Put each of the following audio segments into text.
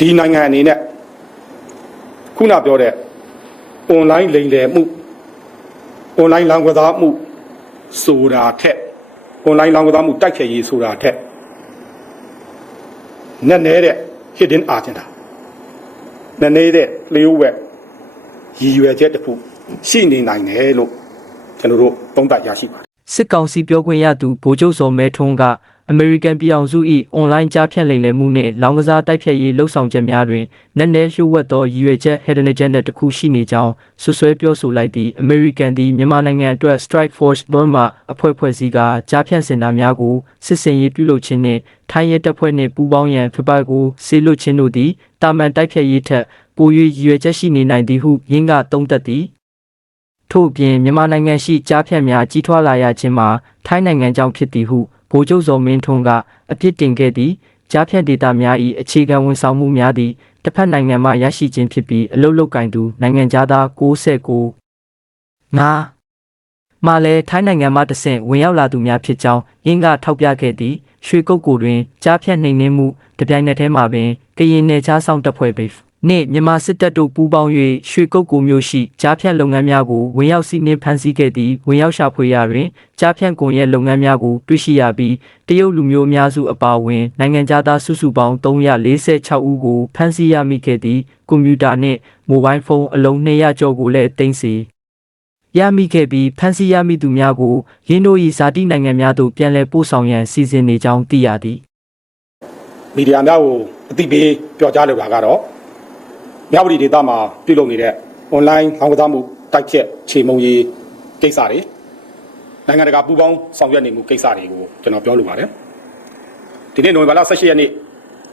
ဒီနိုင်ငံအနေနဲ့ခုနပြောတဲ့ online လိမ်လည်မှု online လောင်းကစားမှုဆိုတာထက် online လောင်းကစားမှုတိုက်ခိုက်ရေးဆိုတာထက်နက်နဲတဲ့ hidden agenda နက်နဲတဲ့လျှို့ဝှက်ရည်ရွယ်ချက်တစ်ခုရှိနေနိုင်တယ်လို့ကျွန်တော်တို့သုံးသပ်ရရှိပါတယ် စစ်ကောင်စီပြောခွင့်ရသူဗိုလ်ချုပ်စော်မဲထွန်းကအမေရိကန်ပြည်အောင်စု၏အွန်လိုင်းကြားဖြတ်လိမ်လည်မှုနှင့်လောင်ကစားတိုက်ဖြတ်ရေးလှုပ်ဆောင်ချက်များတွင်နက်နဲလျှို့ဝှက်သောရည်ရွယ်ချက် hidden agenda တစ်ခုရှိနေကြောင်းဆွဆွဲပြောဆိုလိုက်သည့်အမေရိကန်သည်မြန်မာနိုင်ငံအတွက် Strike Force Burma အဖွဲ့ဖွဲ့စည်းကကြားဖြတ်စင်တာများကိုစစ်စင်ရေးပြုလုပ်ခြင်းနှင့်ထိုင်းရဲတပ်ဖွဲ့နှင့်ပူးပေါင်းရန်ဖိပတ်ကိုဆေလွတ်ခြင်းတို့သည်တာမန်တိုက်ဖြတ်ရေးထက်ပို၍ရည်ရွယ်ချက်ရှိနေနိုင်သည်ဟုရင်းကသုံးသပ်သည် ထို့အပြင်မြန်မာနိုင်ငံရှိကြားဖြတ်များကြီးထွားလာရခြင်းမှာထိုင်းနိုင်ငံကြောင့်ဖြစ်သည်ဟုဗိုလ်ချုပ်စော်မင်းထွန်းကအပြစ်တင်ခဲ့သည်ကြားဖြတ်ဒေတာများ၏အခြေခံဝန်ဆောင်မှုများသည့်တစ်ဖက်နိုင်ငံမှရရှိခြင်းဖြစ်ပြီးအလုတ်လုတ်ကင်သူနိုင်ငံသား69ငါမှလည်းထိုင်းနိုင်ငံမှတဆင့်ဝင်ရောက်လာသူများဖြစ်ကြောင်းရင်းကထောက်ပြခဲ့သည်ရွှေကုတ်ကိုတွင်ကြားဖြတ်နှိမ်နင်းမှုတပြိုင်နက်တည်းမှာပင်ကရင်နယ်ခြားဆောင်တပ်ဖွဲ့ဘေး နှင့်မြန်မာစစ်တပ်တို့ပူးပေါင်း၍ရွှေကုတ်ကိုမျိုးရှိကြားဖြတ်လုပ်ငန်းများကိုဝင်ရောက်စီးနင်းဖမ်းဆီးခဲ့သည်ဝင်ရောက်ရှာဖွေရာတွင်ကြားဖြတ်ကွန်ရက်လုပ်ငန်းများကိုတွေ့ရှိရပြီးတရုတ်လူမျိုးအများစုအပါအဝင်နိုင်ငံသားစုစုပေါင်း346ဦးကိုဖမ်းဆီးရမိခဲ့သည်ကွန်ပျူတာနှင့်မိုဘိုင်းဖုန်းအလုံး200ကျော်ကိုလည်းတင်စီရမိခဲ့ပြီးဖမ်းဆီးရမိသူများကိုရင်းတို့၏ဇာတိနိုင်ငံများသို့ပြန်လည်ပို့ဆောင်ရန်စီစဉ်နေကြောင်းသိရသည်မီဒီယာများကိုအသိပေးပြောကြားလိုတာကတော့ မြဝတီဒေသမှာပြုလုပ်နေတဲ့ online လောင်းကစားမှုတိုက်ချက်ခြေမုံရေးကိစ္စတွေနိုင်ငံတကာပူးပေါင်းဆောင်ရွက်နေမှုကိစ္စတွေကိုကျွန်တော်ပြောလိုပါတယ်ဒီနေ့နိုဝင်ဘာလ18ရက်နေ့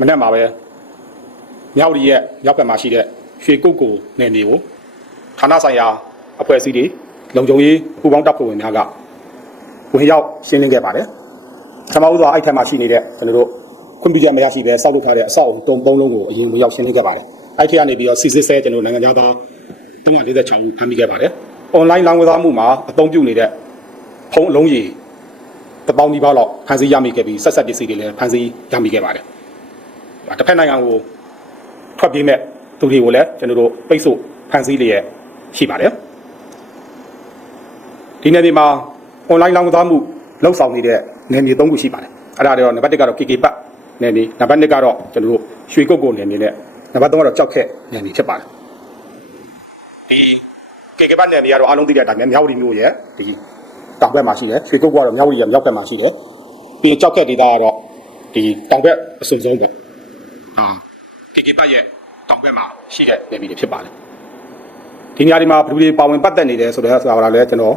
မနက်မှာပဲမြဝတီရဲ့ရောက်ဘက်မှာရှိတဲ့ရွှေကုတ်ကိုနယ်မြေကိုဌာနဆိုင်ရာအဖွဲ့အစည်းတွေလုံခြုံရေးပူးပေါင်းတပ်ဖွဲ့ဝင်များကဝင်ရောက်ရှင်းလင်းခဲ့ပါတယ်ပထမဦးစွာအဲ့ထက်မှရှိနေတဲ့ကျွန်တော်တို့ခွင့်ပြုချက်မရရှိပဲစောက်လုပ်ထားတဲ့အဆောက်အုံတုံးသုံးလုံးကိုအရင်မရောက်ရှင်းလင်းခဲ့ပါတယ်။ အဲ့ထက်ကနေပြီးတော့စီစစ်ဆဲကျွန်တော်တို့နိုင်ငံသား346ဦးဖမ်းမိခဲ့ပါတယ်။ online လောင်းကစားမှုမှာအသုံးပြုနေတဲ့ဖုန်းအလုံးကြီးတစ်ပေါင်းဒီပါလောက်ဖမ်းဆီးရမိခဲ့ပြီးဆက်ဆက်ပစ္စည်းတွေလည်းဖမ်းဆီးရမိခဲ့ပါတယ်။ဒါတစ်ဖက်နိုင်ငံကိုထွက်ပြေးမဲ့သူတွေကိုလည်းကျွန်တော်တို့ပိတ်ဆို့ဖမ်းဆီးလျက်ရှိပါတယ်။ဒီနယ်မြေမှာ online လောင်းကစားမှုလှုပ်ဆောင်နေတဲ့နယ်မြေ၃ခုရှိပါတယ်အဲ့ဒါတွေတော့နံပါတ်1ကတော့ KK ပတ်နယ်မြေနံပါတ်2ကတော့ကျွန်တော်တို့ရွှေကုတ်ကိုနယ်မြေနဲ့ နံပါတ်3ကတော့ကြောက်ခက်နယ်မြေဖြစ်ပါတယ်ဒီ KK ပတ်နယ်မြေကတော့အားလုံးသိတဲ့အတိုင်းပဲမြောက်ဝတီမြို့ရဲ့ဒီတောင်ဘက်မှာရှိတယ်ရွှေကုတ်ကတော့မြောက်ဝတီရဲ့မြောက်ဘက်မှာရှိတယ်ပြီးရင်ကြောက်ခက်ဒေသကတော့ဒီတောင်ဘက်အစွန်ဆုံးပေါ့အာ KK ပတ်ရဲ့တောင်ဘက်မှာရှိတဲ့နယ်မြေတွေဖြစ်ပါတယ်ဒီနေရာဒီမှာဘယ်သူတွေပါဝင်ပတ်သက်နေတယ်ဆိုတော့ဆိုတာကလည်းကျွန်တော်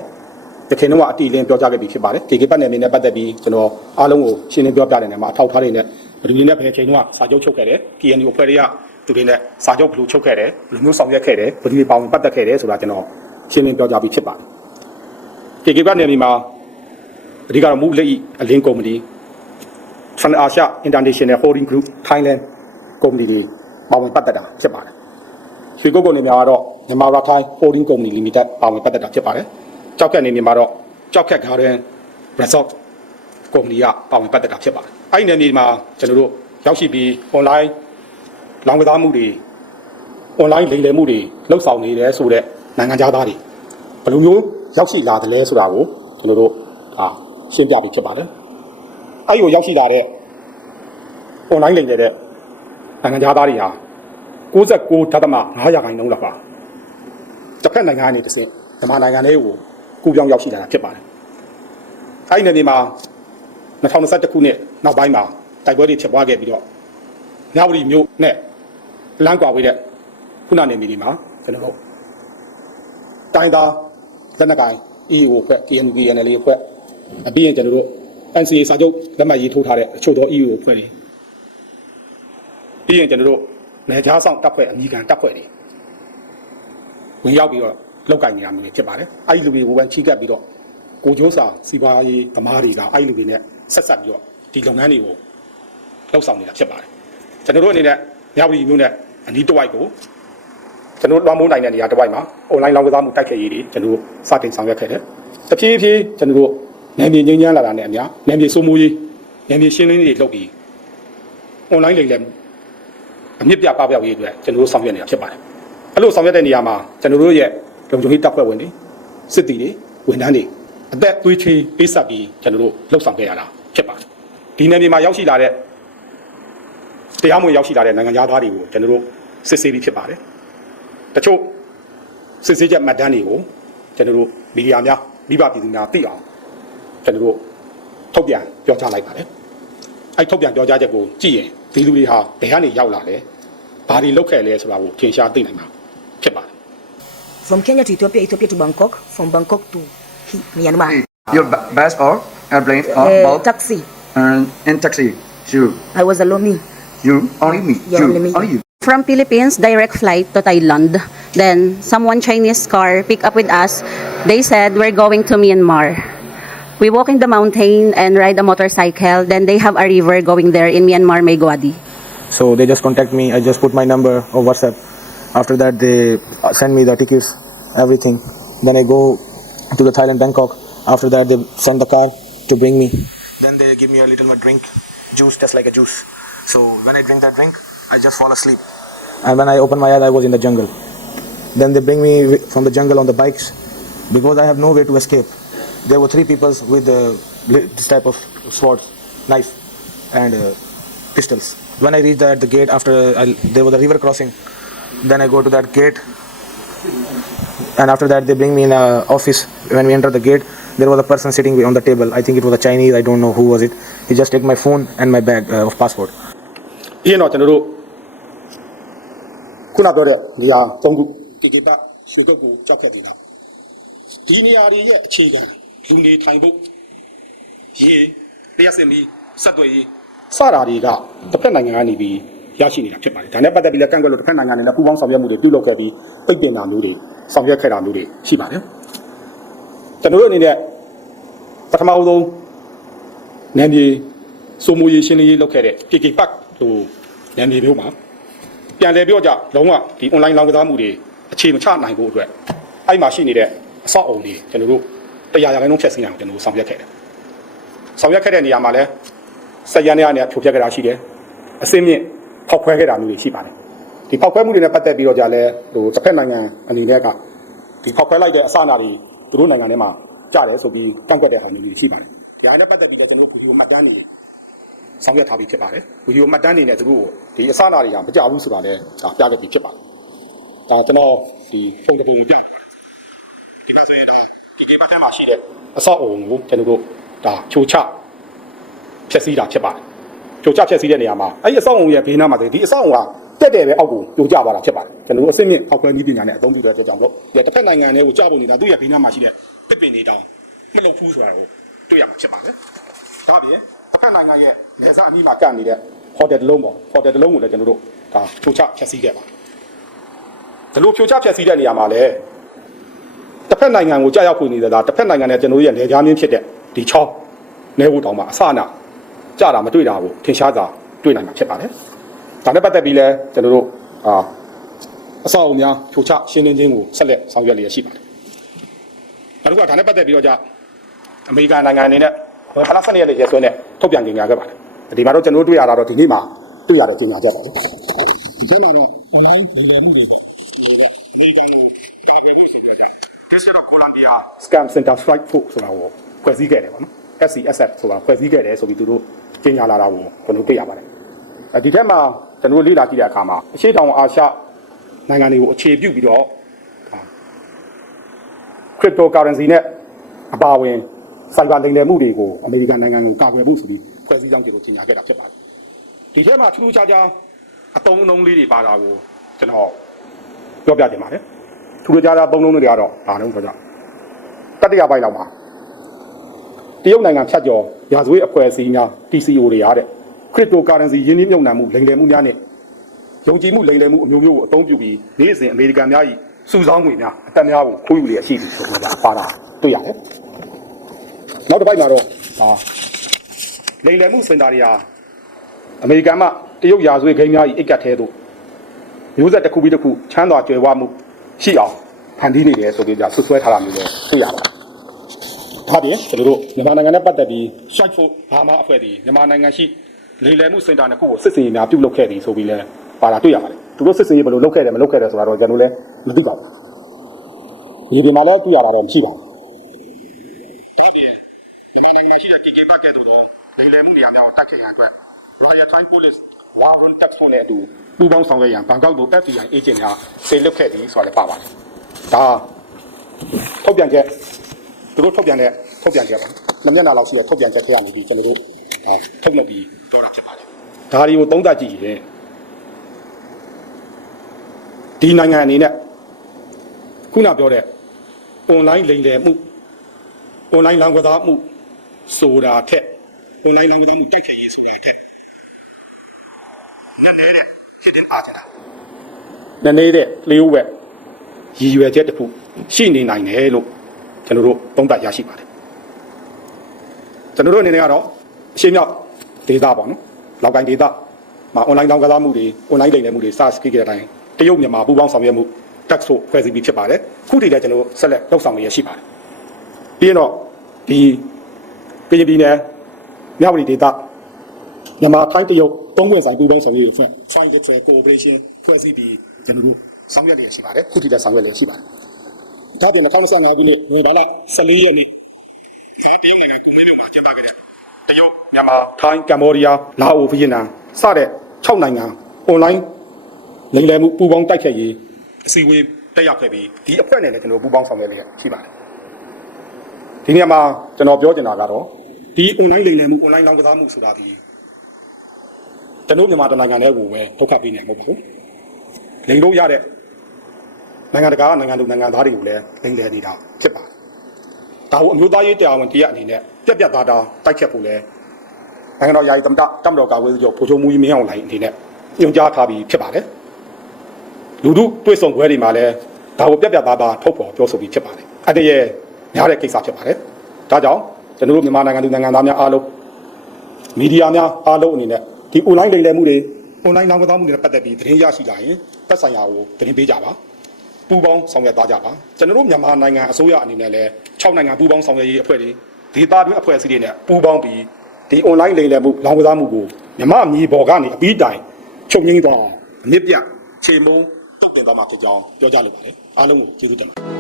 တခင်တော့အတီလင်းပြောကြားခဲ့ပြီးဖြစ်ပါတယ်။ KK ပတ်နယ်မြေနဲ့ပတ်သက်ပြီးကျွန်တော်အားလုံးကိုရှင်းလင်းပြောပြတဲ့နေရာမှာအထောက်အထားတွေနဲ့ဘယ်သူတွေနဲ့ဘယ်ချိန်တော့စာချုပ်ချုပ်ခဲ့တယ်။ KNU အဖွဲ့တွေက သူတွေနဲ့စာချုပ်ဘယ်လိုချုပ်ခဲ့တယ်။ဘယ်လိုမျိုးဆောင်ရွက်ခဲ့တယ်။ဘယ်သူတွေပါဝင်ပတ်သက်ခဲ့တယ်ဆိုတာကျွန်တော်ရှင်းလင်းပြောကြားပြီးဖြစ်ပါတယ်။ KK ပတ်နယ်မြေမှာအဓိကတော့မူလက်ဤအလင်းကုမ္ပဏီ Trans Asia International Holding Group Thailand ကုမ္ပဏီတွေပါဝင်ပတ်သက်တာဖြစ်ပါတယ်။ရွှေကုတ်ကုန်းနေများကတော့မြန်မာရာထိုင်း Holding Company Limited ပါဝင်ပတ်သက်တာဖြစ်ပါတယ်။ကြောက်ခက်နေမြန်မာတော့ကြောက်ခက် Garden Resort ကုမ္ပဏီကပါဝင်ပတ်သက်တာဖြစ်ပါတယ်။အဲ့ဒီနယ်မြေမှာကျွန်တော်တို့ရောက်ရှိပြီး online လောင်းကစားမှုတွေ online လိမ်လည်မှုတွေလှုပ်ဆောင်နေတယ်ဆိုတဲ့နိုင်ငံသားတွေဘယ်လိုမျိုးရောက်ရှိလာတယ်လဲဆိုတာကိုကျွန်တော်တို့ဒါရှင်းပြပြီးဖြစ်ပါတယ်။အဲ့ဒီကိုရောက်ရှိလာတဲ့ online လိမ်လည်တဲ့နိုင်ငံသားတွေဟာ69.5ရာခိုင်နှုန်းလောက်ပါတစ်ဖက်နိုင်ငံကနေတစ်ဆင့်မြန်မာနိုင်ငံလေးကိုကူးပြောင်းရောက်ရှိလာတာဖြစ်ပါတယ်။အဲ့ဒီနယ်မြေမှာ2021ခုနှစ်နောက်ပိုင်းမှာတိုက်ပွဲတွေဖြစ်ပွားခဲ့ပြီးတော့မြဝတီမြို့နဲ့ လမ်းကွာဝေးတဲ့ခုနနယ်မြေတွေမှာကျွန်တော်တို့တိုင်းသားလက်နက်ကိုင် EAO အဖွဲ့ KNU KNL အဖွဲ့အပြီးရင်ကျွန်တော်တို့ NCA စာချုပ်လက်မှတ်ရေးထိုးထားတဲ့အချို့သော EAO အဖွဲ့တွေပြီးရင်ကျွန်တော်တို့နေကြားဆောင်တပ်ဖွဲ့အမိခံတပ်ဖွဲ့တွေဝင်ရောက်ပြီးတော့လောက်ကင်နေတာမျိုးတွေဖြစ်ပါတယ်။အဲ့ဒီလူတွေကိုဝန်ချိကပ်ပြီးတော့ကိုကျိုးစာစီးပွားရေးသမားတွေကအဲ့ဒီလူတွေနဲ့ဆက်ဆက်ပြီးတော့ဒီလုပ်ငန်းတွေကိုလှုပ်ဆောင်နေတာဖြစ်ပါတယ်။ကျွန်တော်တို့အနေနဲ့မြဝတီမျိုးနဲ့ အနီးတစ်ဝိုက်ကိုကျွန်တော်တို့လွှမ်းမိုးနိုင်တဲ့နေရာတစ်ဝိုက်မှာ online လောင်းကစားမှုတိုက်ခိုက်ရေးတွေကျွန်တော်တို့စတင်ဆောင်ရွက်ခဲ့တယ်။တဖြည်းဖြည်းကျွန်တော်တို့နယ်မြေငင်းချမ်းလာတာနဲ့အများနယ်မြေစိုးမိုးရေးနယ်မြေရှင်းလင်းရေးတွေလုပ်ပြီး online လိမ်လည်မှုအမြင့်ပြပပျောက်ရေးအတွက်ကျွန်တော်တို့ဆောင်ရွက်နေတာဖြစ်ပါတယ်အဲ့လိုဆောင်ရွက်တဲ့နေရာမှာကျွန်တော်တို့ရဲ့လုံခြုံရေးတပ်ဖွဲ့ဝင်တွေစစ်တီတွေဝန်ထမ်းတွေအသက်သွေးချေးပေးဆက်ပြီးကျွန်တော်တို့လှုပ်ဆောင်ခဲ့ရတာဖြစ်ပါတယ်ဒီနယ်မြေမှာရောက်ရှိလာတဲ့ တရားမဝင်ရောက်ရှိလာတဲ့နိုင်ငံသားတွေကိုကျွန်တော်တို့စစ်ဆေးပြီးဖြစ်ပါတယ်တချို့စစ်ဆေးချက်မှတ်တမ်းတွေကိုကျွန်တော်တို့မီဒီယာများမိဘပြည်သူများသိအောင်ကျွန်တော်တို့ထုတ်ပြန်ပြောကြားလိုက်ပါတယ်အဲ့ထုတ်ပြန်ပြောကြားချက်ကိုကြည့်ရင်ဒီလူတွေဟာဘယ်ကနေရောက်လာလဲဘာတွေလုပ်ခဲ့လဲဆိုတာကိုထင်ရှားသိနိုင်မှာဖြစ်ပါတယ် From Kenya to Ethiopia, Ethiopia to Bangkok, from Bangkok to Hi- Myanmar. Your bu- bus or airplane or Uh, boat taxi. and in taxi. You, I was alone me. You, only me. Yeah, you, only me. you. From Philippines, direct flight to Thailand. Then someone Chinese car pick up with us. They said we're going to Myanmar. We walk in the mountain and ride a motorcycle. Then they have a river going there in Myanmar, Megawadi. So they just contact me. I just put my number on WhatsApp. After that, they send me the tickets, everything. Then I go to the Thailand, Bangkok. After that, they send the car to bring me. Then they give me a little bit drink, juice, just like a juice. So when I drink that drink, I just fall asleep. And when I open my eyes, I was in the jungle. Then they bring me from the jungle on the bikes because I have no way to escape. There were three people with uh, this type of swords, knife, and uh, pistols. When I reached at the gate after I, there was a river crossing, then I go to that gate, and after that they bring me in a office. When we enter the gate, there was a person sitting on the table. I think it was a Chinese. I don't know who was it. He just take my phone and my bag uh, of passport. အရင်တော့ကျွန်တော်တို့ခုနပြောတဲ့နေရာ၃ခုဒီကိပတ်ရွှေကုတ်ကိုကြောက်ခဲ့သေးတာဒီနေရာတွေရဲ့အခြေခံလူနေထိုင်ဖို့ရေလျှက်စင်ပြီးဆက်သွယ်ရေးစတာတွေကတစ်ဖက်နိုင်ငံကနေပြီးရရှိနေတာဖြစ်ပါတယ်ဒါနဲ့ပတ်သက်ပြီးလည်းကန့်ကွက်လို့တစ်ဖက်နိုင်ငံတွေနဲ့ပူးပေါင်းဆောင်ရွက်မှုတွေပြုလုပ်ခဲ့ပြီးပိတ်ပင်တာမျိုးတွေဆောင်ရွက်ခဲ့တာမျိုးတွေရှိပါတယ်ကျွန်တော်တို့အနေနဲ့ပထမအဆုံးနယ်မြေစိုးမိုးရေးရှင်းလင်းရေးလုပ်ခဲ့တဲ့ KK Park ဟိုနယ်မြေမျိုးမှာပြန်လည်ပြောကြလုံးဝဒီ online လောင်းကစားမှုတွေအခြေမချနိုင်ဖို့အတွက်အဲ့မှာရှိနေတဲ့အဆောက်အအုံတွေကျွန်တော်တို့တရားရခိုင်နှုန်းဖြတ်စည်းအောင်ကျွန်တော်တို့ဆောင်ရွက်ခဲ့တယ်ဆောင်ရွက်ခဲ့တဲ့နေရာမှာလည်းစက်ရန်ရနဲ့ဖြိုဖျက်ခဲ့တာရှိတယ်အစင်းမြင့်ဖောက်ခွဲခဲ့တာမျိုးတွေရှိပါတယ်ဒီဖောက်ခွဲမှုတွေနဲ့ပတ်သက်ပြီးတော့じゃလဲဟိုတစ်ဖက်နိုင်ငံအနေနဲ့ကဒီဖောက်ခွဲလိုက်တဲ့အစအနာတွေသူတို့နိုင်ငံထဲမှာကြားတယ်ဆိုပြီးကန့်ကွက်တဲ့ဟာမျိုးတွေရှိပါတယ်ဒီဟာနဲ့ပတ်သက်ပြီးတော့ကျွန်တော်တို့ဗီဒီယိုမှတ်တမ်းတွေ ဆောင်ရွက်ထားပြီးဖြစ်ပါတယ်ဗီဒီယိုမှတ်တမ်းတွေနဲ့သူတို့ကိုဒီအစအနာတွေကမကြဘူးဆိုတာလည်းဒါပြခဲ့ပြီးဖြစ်ပါတယ်ဒါကျွန်တော်ဒီဖိတ်တဲ့ပြည်ပြန်ဒီမှာဆိုရင်ဒါဒီဒီမှတ်တမ်းမှာရှိတဲ့အဆောက်အုံကိုကျွန်တော်တို့ဒါချိုချဖြည့်ဆည်းတာဖြစ်ပါတယ်ချိုချဖြည့်ဆည်းတဲ့နေရာမှာအဲ့ဒီအဆောက်အုံရဲ့ဘေးနားမှာဆိုဒီအဆောက်အုံကတက်တယ်ပဲအောက်ကိုပြိုကျသွားတာဖြစ်ပါတယ်ကျွန်တော်တို့အစစ်မြင့်အောက်ကွဲနည်းပညာနဲ့အသုံးပြုတဲ့အတွက်ကြောင့်လို့ဒီတစ်ဖက်နိုင်ငံတွေကိုကြားဖို့နေတာသူ့ရဲ့ဘေးနားမှာရှိတဲ့တစ်ပင်တွေတောင်မလုပ်ဘူးဆိုတာကိုတွေ့ရမှာဖြစ်ပါတယ်ဒါပြင် တစ်ဖက်နိုင်ငံရဲ့နေစားအမိမှာကပ်နေတဲ့ဟိုတယ်တစ်လုံးပေါ့ဟိုတယ်တစ်လုံးကိုလည်းကျွန်တော်တို့ဒါဖြိုချဖျက်ဆီးခဲ့ပါဒီလိုဖြိုချဖျက်ဆီးတဲ့နေရာမှာလည်းတစ်ဖက်နိုင်ငံကိုကြာရောက်ခွင့်နေတာတစ်ဖက်နိုင်ငံနဲ့ကျွန်တော်တို့ရဲ့နေကြားမင်းဖြစ်တဲ့ဒီချောင်းနေဖို့တောင်မှအစအနာကြာတာမတွေ့တာကိုထင်ရှားစွာတွေ့နိုင်မှာဖြစ်ပါတယ်ဒါနဲ့ပတ်သက်ပြီးလဲကျွန်တော်တို့အာအဆောက်အအုံများဖြိုချရှင်းလင်းခြင်းကိုဆက်လက်ဆောင်ရွက်လျက်ရှိပါတယ်နောက်တစ်ခုကဒါနဲ့ပတ်သက်ပြီးတော့じゃအမေရိကန်နိုင်ငံအနေနဲ့ဖလားစနေရက်နေ့ရက်စွဲနဲ့ ထုတ်ပြန်ကြေညာခဲ့ပါတယ်။ဒီမှာတော့ကျွန်တော်တို့တွေ့ရတာတော့ဒီနေ့မှာတွေ့ရတဲ့ကြေညာချက်ပါပဲ။ဒီမှာတော့ online လိမ်လည်မှုတွေပေါ့။ဒီကအမေရိကန်ကိုကာကွယ်ဖို့ဆိုပြီးတော့ကြာ District of Columbia Scam Center Strike Force ဆိုတာကိုဖွဲ့စည်းခဲ့တယ်ပေါ့နော်။ SCSF ဆိုတာဖွဲ့စည်းခဲ့တယ်ဆိုပြီးသူတို့ကြေညာလာတာကိုကျွန်တော်တွေ့ရပါတယ်။အဲဒီထက်မှာကျွန်တော်တို့လေ့လာကြည့်တဲ့အခါမှာအရှေ့တောင်အာရှနိုင်ငံတွေကိုအခြေပြုပြီးတော့ cryptocurrency နဲ့အပါအဝင် စိုက်ဘာလိမ်လည်မှုတွေကိုအမေရိကန်နိုင်ငံကိုကာကွယ်ဖို့ဆိုပြီးဖွဲ့စည်းကြောင်းကျေလို့ကြေညာခဲ့တာဖြစ်ပါတယ်။ဒီထဲမှာထူးထူးခြားခြားအတုံးအနှုံးလေးတွေပါတာကိုကျွန်တော်ပြောပြတင်ပါတယ်။ထူးထူးခြားခြားအတုံးအနှုံးတွေကတော့ဒါလုံးဆိုကြတတိယပိုင်းလောက်မှာတရုတ်နိုင်ငံဖြတ်ကျော်ရာဇဝတ်အဖွဲ့အစည်းများ TCO တွေရတဲ့ cryptocurrency ယင်းနှိမ့်မြုံနှံမှုလိမ်လည်မှုများနဲ့ယုံကြည်မှုလိမ်လည်မှုအမျိုးမျိုးကိုအသုံးပြုပြီးနေ့စဉ်အမေရိကန်များ၏စုဆောင်းငွေများအတက်များကိုခိုးယူလျက်ရှိသည်ဆိုတော့ပါတာတွေ့ရတယ်။ နောက်တစ်ပိုက်မှာတော့ဒါလိမ်လည်မှုစင်တာတွေဟာအမေရိကန်မှတရုတ်ရာဇဝတ်ဂိမ်းများ၏အိတ်ကတ်သေးသို့မျိုးဆက်တစ်ခုပြီးတစ်ခုချမ်းသာကြွယ်ဝမှုရှိအောင်ဖန်တီးနေတယ်ဆိုပြီးကြဆွဆွဲထားတာမျိုးလည်းတွေ့ရပါတယ်။ဒါပြင်ကျွန်တော်တို့မြန်မာနိုင်ငံနဲ့ပတ်သက်ပြီး Strike Force ဘာမှအဖွဲ့ဒီမြန်မာနိုင်ငံရှိလိမ်လည်မှုစင်တာတစ်ခုကိုစစ်စင်ရေးများပြုလုပ်ခဲ့သည်ဆိုပြီးလည်းပါတာတွေ့ရပါတယ်သူတို့စစ်စင်ရေးဘယ်လိုလုပ်ခဲ့တယ်မလုပ်ခဲ့တယ်ဆိုတာတော့ကျွန်တော်လည်းမသိပါဘူးဒီဒီမှာလည်းတွေ့ရတာတော့မရှိပါဘူးဒါပြင် မြန်မာနိုင်ငံရှိတဲ့ KK ဘက်ကဲ့သို့သောလိမ်လည်မှုနေရာများကိုတိုက်ခိုက်ရန်အတွက် Royal Thai Police War Room Task Force နဲ့အတူပူးပေါင်းဆောင်ရွက်ရန်ဘန်ကောက်သို့ FBI agent များဆေလွတ်ခဲ့သည်ဆိုတာလည်းပါပါတယ်ဒါထုတ်ပြန်ချက်သူတို့ထုတ်ပြန်တဲ့ထုတ်ပြန်ချက်ပါနှစ်မျက်နှာလောက်ရှိတဲ့ထုတ်ပြန်ချက်ထဲကနေပြီးကျွန်တော်တို့အာထုတ်လုပ်ပြီးပြောတာဖြစ်ပါတယ်ဒါတွေကိုသုံးသပ်ကြည့်ရင်ဒီနိုင်ငံအနေနဲ့ခုနပြောတဲ့ online လိမ်လည်မှု online လောင်းကစားမှု ဆိုတာထက် online လောင်းကစားမှုတိုက်ခိုက်ရေးဆိုတာထက်နည်းနည်းတဲ့ဖြစ်တဲ့အားကြတာနည်းနည်းတဲ့လျှို့ဝက်ရည်ရွယ်ချက်တစ်ခုရှိနေနိုင်တယ်လို့ကျွန်တော်တို့သုံးသပ်ရရှိပါတယ်ကျွန်တော်တို့အနေနဲ့ကတော့အရှင်းမြောက်ဒေတာပေါ့နော်လောက်ကိုင်းဒေတာမှာ online လောင်းကစားမှုတွေ online လိမ်လည်မှုတွေစစကိကြတဲ့အတိုင်းတရုတ်မြန်မာပူးပေါင်းဆောင်ရွက်မှု tax ဆိုဖွဲ့စည်းပြီးဖြစ်ပါတယ်ခုတည်းလည်းကျွန်တော်တို့ဆက်လက်လှုပ်ဆောင်နေရရှိပါတယ်ပြီးရင်တော့ဒီ ပြည်ပြည်နယ်မြဝတီဒေတာမြန်မာထိုင်းတရုတ်သုံးဝင်ဆိုင်ပူးပေါင်းဆောင်ရွက်ရေးဖွဲ့ Find the Trade Cooperation ဖွဲ့စည်းပြီးကျွန်တော်တို့ဆောင်ရွက်နေရရှိပါတယ်ခုတည်းလည်းဆောင်ရွက်နေရှိပါတယ်ဒါပြင်2025ခုနှစ်နိုဝင်ဘာလ14ရက်နေ့ဒီနိုင်ငံကိုမေးလို့မှာကျင်းပခဲ့တဲ့တရုတ်မြန်မာထိုင်းကမ္ဘောဒီးယားလာအိုဗီယက်နမ်စတဲ့6နိုင်ငံ online လိမ်လည်မှုပူးပေါင်းတိုက်ခတ်ရေးအစည်းအဝေးတက်ရောက်ခဲ့ပြီးဒီအဖွဲ့နဲ့လည်းကျွန်တော်ပူးပေါင်းဆောင်ရွက်နေရှိပါတယ် ဒီနေရာမှာကျွန်တော်ပြောချင်တာကတော့ဒီ online လိမ်လည်မှု online လောင်းကစားမှုဆိုတာဒီကျွန်တော်မြန်မာတနိုင်ငံတည်းကိုပဲဒုက္ခပေးနေမှာမဟုတ်ပါဘူးလိမ်လို့ရတဲ့နိုင်ငံတကာကနိုင်ငံသူနိုင်ငံသားတွေကိုလည်းလိမ်လည်နေတာဖြစ်ပါတယ်ဒါကိုအမျိုးသားရေးတရားဝင်တရားအနေနဲ့ပြက်ပြက်သားသားတိုက်ခတ်ဖို့လဲနိုင်ငံတော်ယာယီသမ္မတတမတော်ကာကွယ်ရေးချုပ်ဗိုလ်ချုပ်မူကြီးမင်းအောင်လှိုင်အနေနဲ့ညွှန်ကြားထားပြီးဖြစ်ပါတယ်လူတို့တွေ့ဆုံခွဲတွေမှာလည်းဒါကိုပြက်ပြက်သားသားထုတ်ဖော်ပြောဆိုပြီးဖြစ်ပါတယ်အတရေ များတဲ့ကိစ္စဖြစ်ပါတယ်ဒါကြောင့်ကျွန်တော်တို့မြန်မာနိုင်ငံသူနိုင်ငံသားများအားလုံးမီဒီယာများအားလုံးအနေနဲ့ဒီ online လိမ်လည်မှုတွေ online လောင်းကစားမှုတွေနဲ့ပတ်သက်ပြီးသတင်းရရှိလာရင်သက်ဆိုင်ရာကိုသတင်းပေးကြပါပူးပေါင်းဆောင်ရွက်သားကြပါကျွန်တော်တို့မြန်မာနိုင်ငံအစိုးရအနေနဲ့လည်း6နိုင်ငံပူးပေါင်းဆောင်ရွက်ရေးအဖွဲ့တွေဒေသတွင်းအဖွဲ့အစည်းတွေနဲ့ပူးပေါင်းပြီးဒီ online လိမ်လည်မှုလောင်းကစားမှုကိုမြန်မာပြည်ပေါ်ကနေအပြီးတိုင်ချုပ်ငင်းသွားအောင်အမြင့်ပြတ်ချိန်မုံတုတ်တင်သွားမှာဖြစ်ကြောင်းပြောကြလိုပါတယ်အားလုံးကိုကျေးဇူးတင်ပါတယ်